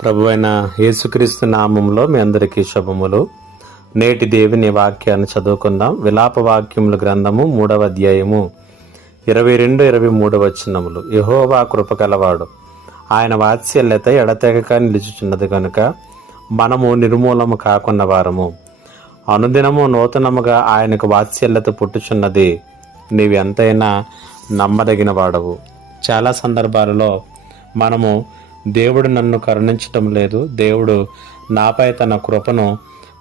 ప్రభువైన యేసుక్రీస్తు నామములో మీ అందరికీ శుభములు. నేటి దేవుని వాక్యాన్ని చదువుకుందాం. విలాప వాక్యముల గ్రంథము 3వ అధ్యాయము 22-23 వచనములు. యెహోవా కృప కలవాడు, ఆయన వాత్సల్యత ఎడతెగక నిలుచుచున్నది కనుక మనము నిర్మూలము కాకున్న వారము. అనుదినము నూతనముగా ఆయనకు వాత్సల్యత పుట్టుచున్నది. నీవెంతైనా నమ్మదగిన వాడవు. చాలా సందర్భాలలో మనము దేవుడు నన్ను కరుణించటం లేదు, దేవుడు నాపై తన కృపను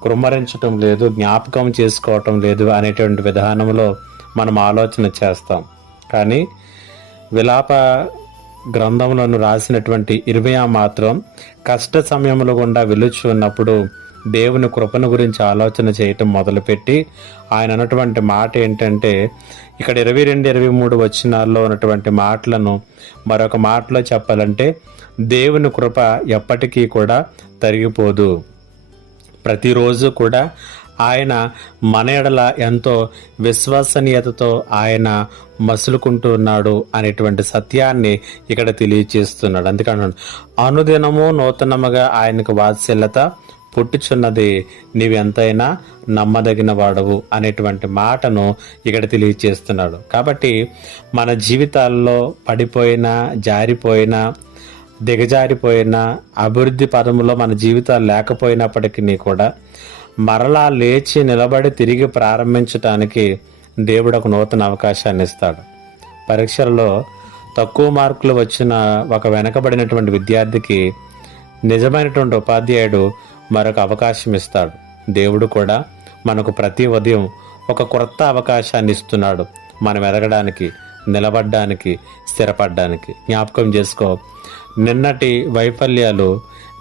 కుమ్మరించటం లేదు, జ్ఞాపకం చేసుకోవటం లేదు అనేటువంటి విధానంలో మనం ఆలోచన చేస్తాం. కానీ విలాప గ్రంథములను రాసినటువంటి ఇర్మీయా మాత్రం కష్ట సమయంలో గుండా వెలుచు ఉన్నప్పుడు దేవుని కృపను గురించి ఆలోచన చేయటం మొదలుపెట్టి ఆయన అన్నటువంటి మాట ఏంటంటే, ఇక్కడ 22-23 వచనాల్లో ఉన్నటువంటి మాటలను మరొక మాటలో చెప్పాలంటే, దేవుని కృప ఎప్పటికీ కూడా తరిగిపోదు. ప్రతిరోజు కూడా ఆయన మన ఎడల ఎంతో విశ్వసనీయతతో ఆయన మసులుకుంటూ ఉన్నాడు అనేటువంటి సత్యాన్ని ఇక్కడ తెలియచేస్తున్నాడు. అందుకని అనుదినము నూతనముగా ఆయనకు వాత్సల్యత పుట్టుచున్నది, నీవెంతైనా నమ్మదగిన వాడవు అనేటువంటి మాటను ఇక్కడ తెలియచేస్తున్నాడు. కాబట్టి మన జీవితాల్లో పడిపోయినా, జారిపోయినా, దిగజారిపోయిన అభివృద్ధి పదములో మన జీవితాలు లేకపోయినప్పటికీ కూడా మరలా లేచి నిలబడి తిరిగి ప్రారంభించటానికి దేవుడు ఒక నూతన అవకాశాన్ని ఇస్తాడు. పరీక్షల్లో తక్కువ మార్కులు వచ్చిన ఒక వెనకబడినటువంటి విద్యార్థికి నిజమైనటువంటి ఉపాధ్యాయుడు మరొక అవకాశం ఇస్తాడు. దేవుడు కూడా మనకు ప్రతి ఉదయం ఒక కొత్త అవకాశాన్ని ఇస్తున్నాడు, మనం ఎదగడానికి, నిలబడ్డానికి, స్థిరపడ్డానికి. జ్ఞాపకం చేసుకో, నిన్నటి వైఫల్యాలు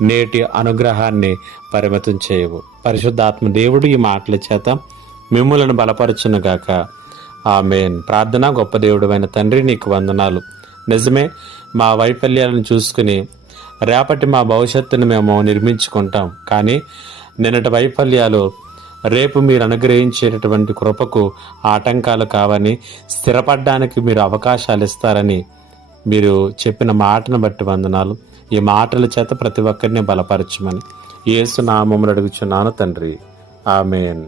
నేటి అనుగ్రహాన్ని పరిమితం చేయవు. పరిశుద్ధాత్మ దేవుడు ఈ మాటల చేత మిమ్ములను బలపరచునుగాక. ఆమేన్. ప్రార్థన. గొప్ప దేవుడైన తండ్రి, నీకు వందనాలు. నిజమే, మా వైఫల్యాలను చూసుకుని రేపటి మా భవిష్యత్తును మేము నిర్మించుకుంటాం. కానీ నిన్నటి వైఫల్యాలు రేపు మీరు అనుగ్రహించేటటువంటి కృపకు ఆటంకాలు కావని, స్థిరపడడానికి మీరు అవకాశాలు ఇస్తారని మీరు చెప్పిన మాటను బట్టి వందనాలు. ఈ మాటల చేత ప్రతి ఒక్కరిని బలపరచమని యేసు నామములో అడుగుచున్నాను తండ్రి. ఆమేన్.